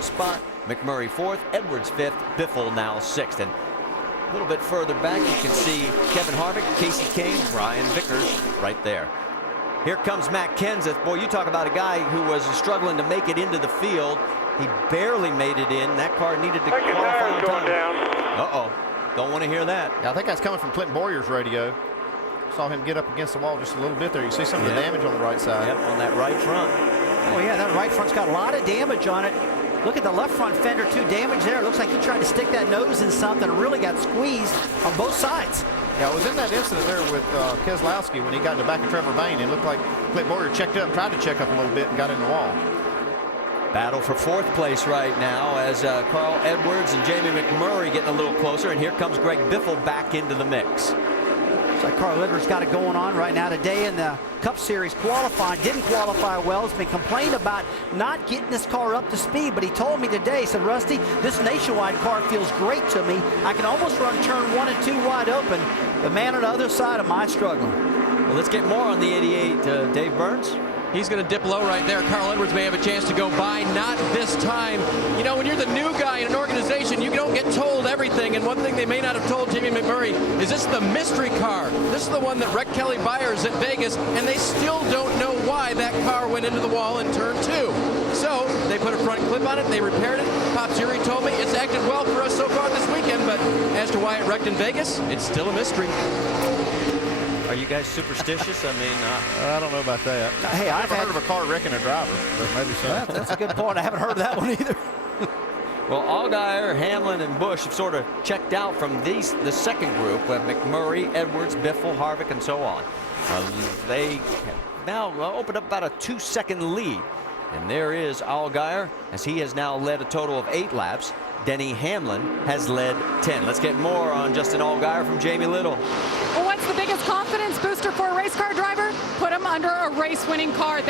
third spot, McMurray fourth, Edwards fifth, Biffle now sixth. And a little bit further back, you can see Kevin Harvick, Casey Kane, Brian Vickers right there. Here comes Matt Kenseth. Boy, you talk about a guy who was struggling to make it into the field. He barely made it in. That car needed to qualify on time. Uh-oh. Don't want to hear that. Yeah, I think that's coming from Clinton Boyer's radio. Saw him get up against the wall just a little bit there. You see some of the damage on the right side. Yep, on that right front. Oh, yeah, that right front's got a lot of damage on it. Look at the left front fender, too. Damage there. It looks like he tried to stick that nose in something and really got squeezed on both sides. Yeah, it was in that incident there with Keselowski when he got in the back of Trevor Bayne. It looked like Clinton Boyer checked up, tried to check up a little bit, and got in the wall. Battle for fourth place right now as Carl Edwards and Jamie McMurray getting a little closer. And here comes Greg Biffle back into the mix. Looks like Carl Edwards got it going on right now today in the Cup Series qualifying. Didn't qualify well. Has been complaining about not getting this car up to speed. But he told me today, he said, Rusty, this Nationwide car feels great to me. I can almost run turn 1 and 2 wide open. The man on the other side of my struggling. Well, let's get more on the 88, Dave Burns. He's going to dip low right there. Carl Edwards may have a chance to go by. Not this time. You know, when you're the new guy in an organization, you don't get told everything. And one thing they may not have told Jimmy McMurray is this is the mystery car. This is the one that wrecked Kelly Byers at Vegas, and they still don't know why that car went into the wall in turn 2. So they put a front clip on it. They repaired it. Pop Zuri told me it's acted well for us so far this weekend, but as to why it wrecked in Vegas, it's still a mystery. Are you guys superstitious? I mean, I don't know about that. Hey, I've never heard of a car wrecking a driver, but maybe so. Well, that's a good point. I haven't heard of that one either. well, Allgaier, Hamlin, and Busch have sort of checked out from the second group with McMurray, Edwards, Biffle, Harvick, and so on. They have now opened up about a 2-second lead. And there is Allgaier, as he has now led a total of 8 laps. Denny Hamlin has led 10. Let's get more on Justin Allgaier from Jamie Little. Well, what's the biggest confidence booster for a race car driver? Put him under a race-winning car.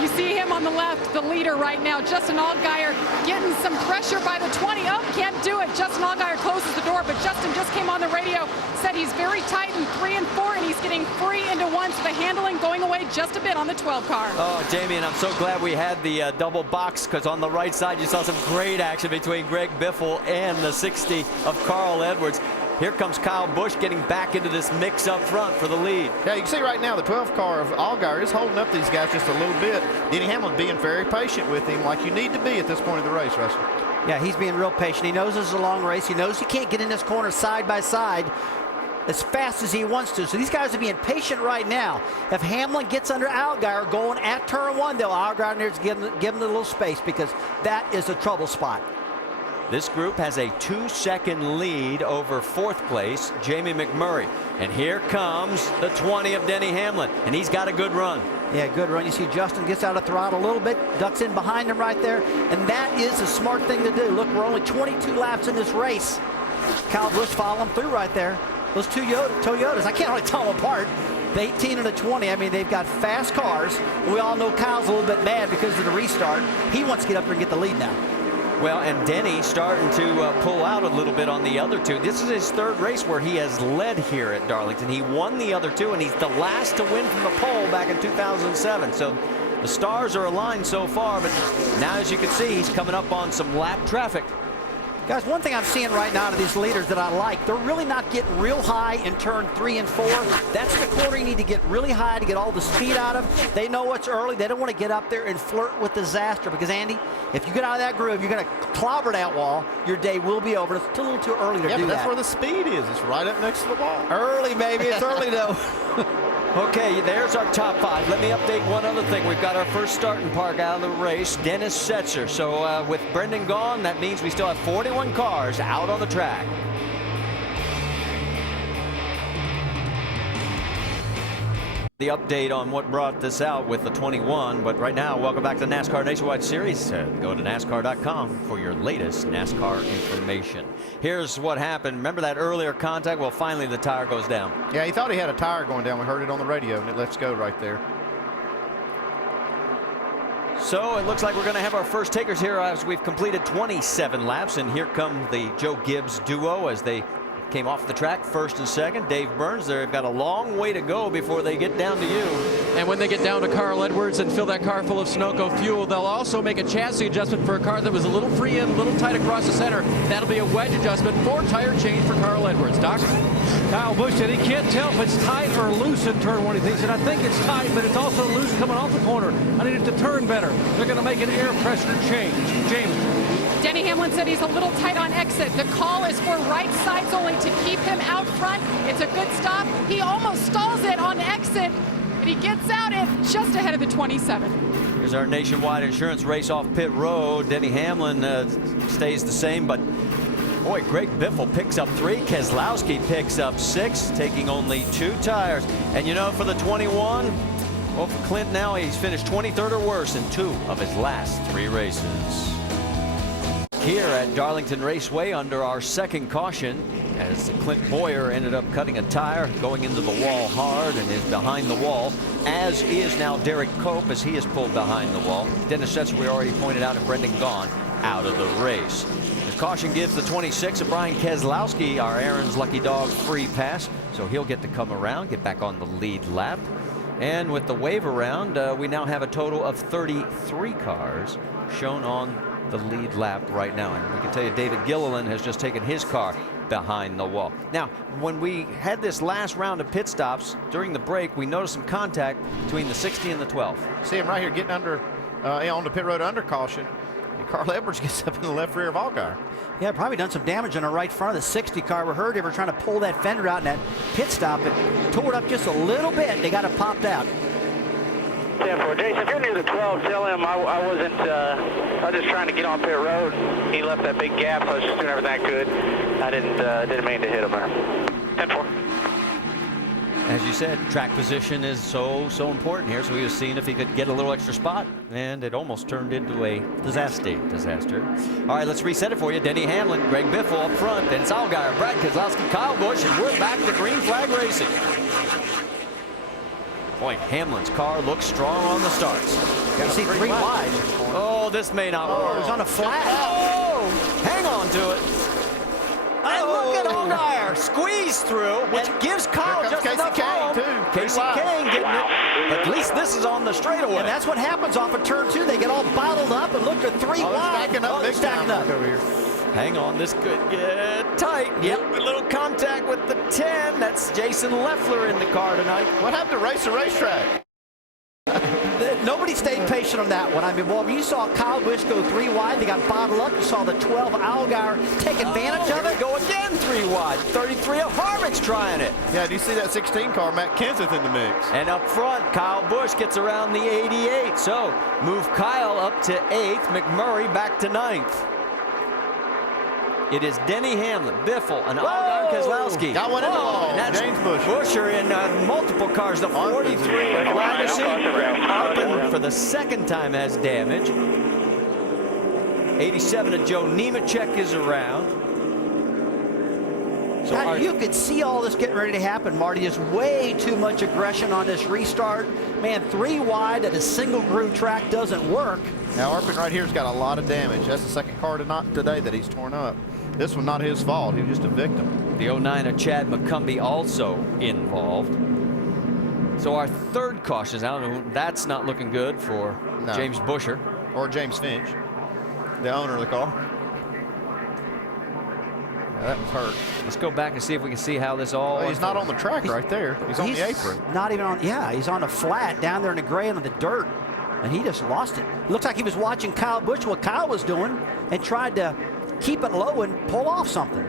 You see him on the left, the leader right now. Justin Allgaier getting some pressure by the 20. Oh, can't do it. Justin Allgaier closes the door, but Justin just came on the radio, said he's very tight in 3 and 4, and he's getting 3 into 1, so the handling going away just a bit on the 12 car. Oh, Jamie, and I'm so glad we had the double box, because on the right side you saw some great action between Greg Biffle and the 60 of Carl Edwards. Here comes Kyle Busch getting back into this mix up front for the lead. Yeah, you can see right now the 12 car of Allgaier is holding up these guys just a little bit. Denny Hamlin being very patient with him, like you need to be at this point of the race, Russell. Yeah, he's being real patient. He knows this is a long race. He knows he can't get in this corner side by side as fast as he wants to. So these guys are being patient right now. If Hamlin gets under Allgaier going at turn 1, they'll Allgaier there to give him a little space, because that is a trouble spot. This group has a 2-second lead over 4th place, Jamie McMurray. And here comes the 20 of Denny Hamlin, and he's got a good run. Yeah, good run. You see Justin gets out of throttle a little bit, ducks in behind him right there, and that is a smart thing to do. Look, we're only 22 laps in this race. Kyle Busch following through right there. Those two Toyotas, I can't really tell them apart. The 18 and the 20, I mean, they've got fast cars. We all know Kyle's a little bit mad because of the restart. He wants to get up there and get the lead now. Well, and Denny starting to pull out a little bit on the other two. This is his 3rd race where he has led here at Darlington. He won the other 2, and he's the last to win from the pole back in 2007. So the stars are aligned so far, but now, as you can see, he's coming up on some lap traffic. Guys, one thing I'm seeing right now to these leaders that I like, they're really not getting real high in turn 3 and 4. That's the corner you need to get really high to get all the speed out of. They know it's early. They don't want to get up there and flirt with disaster, because, Andy, if you get out of that groove, you're going to clobber that wall. Your day will be over. It's still a little too early to do that. Yeah, but that's where the speed is. It's right up next to the wall. Early, baby. It's early, though. Okay, there's our top 5. Let me update one other thing. We've got our first starting park out of the race, Dennis Setzer. So with Brendan gone, that means we still have 41 cars out on the track. The update on what brought this out with the 21, but right now, welcome back to the NASCAR Nationwide Series. Go to NASCAR.com for your latest NASCAR information. Here's what happened. Remember that earlier contact? Well, finally the tire goes down. Yeah, he thought he had a tire going down. We heard it on the radio, and it lets go right there. So it looks like we're going to have our first takers here as we've completed 27 laps, and here come the Joe Gibbs duo as they came off the track first and second. Dave Burns, they've got a long way to go before they get down to you. And when they get down to Carl Edwards and fill that car full of Sunoco fuel, they'll also make a chassis adjustment for a car that was a little free in, a little tight across the center. That'll be a wedge adjustment for tire change for Carl Edwards. Doc? Kyle Busch said he can't tell if it's tight or loose in turn one. He said, I think it's tight, but it's also loose coming off the corner. I need it to turn better. They're going to make an air pressure change. James. Denny Hamlin said he's a little tight on exit. The call is for right sides only to keep him out front. It's a good stop. He almost stalls it on exit, but he gets out it just ahead of the 27. Here's our nationwide insurance race off pit road. Denny Hamlin stays the same, but boy, Greg Biffle picks up 3. Keselowski picks up 6, taking only 2 tires. And you know, for the 21, well, for Clint now, he's finished 23rd or worse in 2 of his last 3 races. Here at Darlington Raceway under our second caution, as Clint Boyer ended up cutting a tire, going into the wall hard, and is behind the wall, as is now Derek Cope as he is pulled behind the wall. Dennis Setzer, we already pointed out, and Brendan Gaughan out of the race. The caution gives the 26 of Brian Keselowski, our Aaron's lucky dog, free pass, so he'll get to come around, get back on the lead lap. And with the wave around, we now have a total of 33 cars shown on the lead lap right now. And we can tell you David Gilliland has just taken his car behind the wall. Now, when we had this last round of pit stops during the break, we noticed some contact between the 60 and the 12. See him right here getting under on the pit road under caution. And Carl Edwards gets up in the left rear of Allgaier. Yeah, probably done some damage on the right front of the 60 car. We heard they were trying to pull that fender out in that pit stop. It tore it up just a little bit. They got it popped out. 10-4. Jason, if you're near the 12, tell him I wasn't, I was just trying to get on pit road. He left that big gap, so I was just doing everything I could. I didn't mean to hit him there. 10-4. As you said, track position is so important here, so he was seeing if he could get a little extra spot, and it almost turned into a disaster. All right, let's reset it for you. Denny Hamlin, Greg Biffle up front, then it's Allgaier, Brad Keselowski, Kyle Busch, and we're back to green flag racing. Boy, Hamlin's car looks strong on the starts. You see 3 wide. Oh, this may not work. It was on a flat. Oh, hang on to it. And look at Allgaier squeeze through, which gives Kyle just Casey enough Kane, room. too. Casey Kane getting it. But at least this is on the straightaway. And that's what happens off of turn 2. They get all bottled up and look at 3 wide. They're stacking up over here. Hang on, this could get tight. Yep, a little contact with the 10. That's Jason Leffler in the car tonight. What happened to race the racetrack? Nobody stayed patient on that one. I mean, well, you saw Kyle Busch go 3 wide. They got bottled up. You saw the 12 Allgaier take advantage of it. Go again 3 wide. 33 of Harvick's trying it. Yeah, do you see that 16 car, Matt Kenseth in the mix? And up front, Kyle Busch gets around the 88. So move Kyle up to 8th, McMurray back to 9th. It is Denny Hamlin, Biffle, and Allgaier Keselowski. Got one in the wall. And that's James Busher. Busher in multiple cars. The 43 of Lagasse. Harpin for the second time has damage. 87 of Joe Nemechek is around. So God, you could see all this getting ready to happen, Marty. There's way too much aggression on this restart. Man, 3 wide at a single groove track doesn't work. Now, Arpin right here's got a lot of damage. That's the second car today that he's torn up. This one not his fault. He was just a victim. The 09 of Chad McCumbee also involved. So our third caution, I don't know, that's not looking good for James Busher. Or James Finch, the owner of the car. Yeah, that was hurt. Let's go back and see if we can see how this all... Well, he's not on the track right there. He's on the apron. Not even on, yeah, he's on a flat down there in the gray and on the dirt. And he just lost it. Looks like he was watching Kyle Busch, what Kyle was doing, and tried to keep it low and pull off something.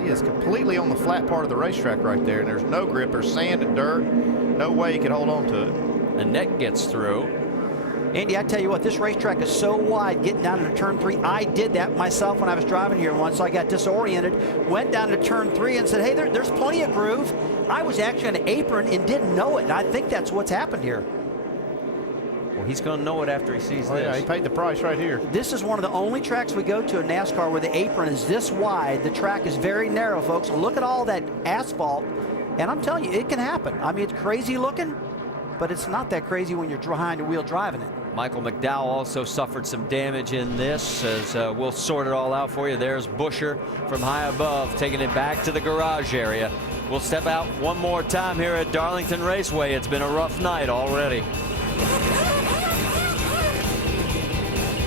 He is completely on the flat part of the racetrack right there, and there's no grip. There's sand and dirt. No way he can hold on to it. Annette gets through. Andy, I tell you what, this racetrack is so wide getting down into turn 3. I did that myself when I was driving here once. So I got disoriented, went down to turn 3 and said, hey, there's plenty of groove. I was actually on an apron and didn't know it. And I think that's what's happened here. Well, he's going to know it after he sees this. Yeah, he paid the price right here. This is one of the only tracks we go to in NASCAR where the apron is this wide. The track is very narrow, folks. Look at all that asphalt. And I'm telling you, it can happen. I mean, it's crazy looking, but it's not that crazy when you're behind the wheel driving it. Michael McDowell also suffered some damage in this, as we'll sort it all out for you. There's Buscher from high above, taking it back to the garage area. We'll step out one more time here at Darlington Raceway. It's been a rough night already.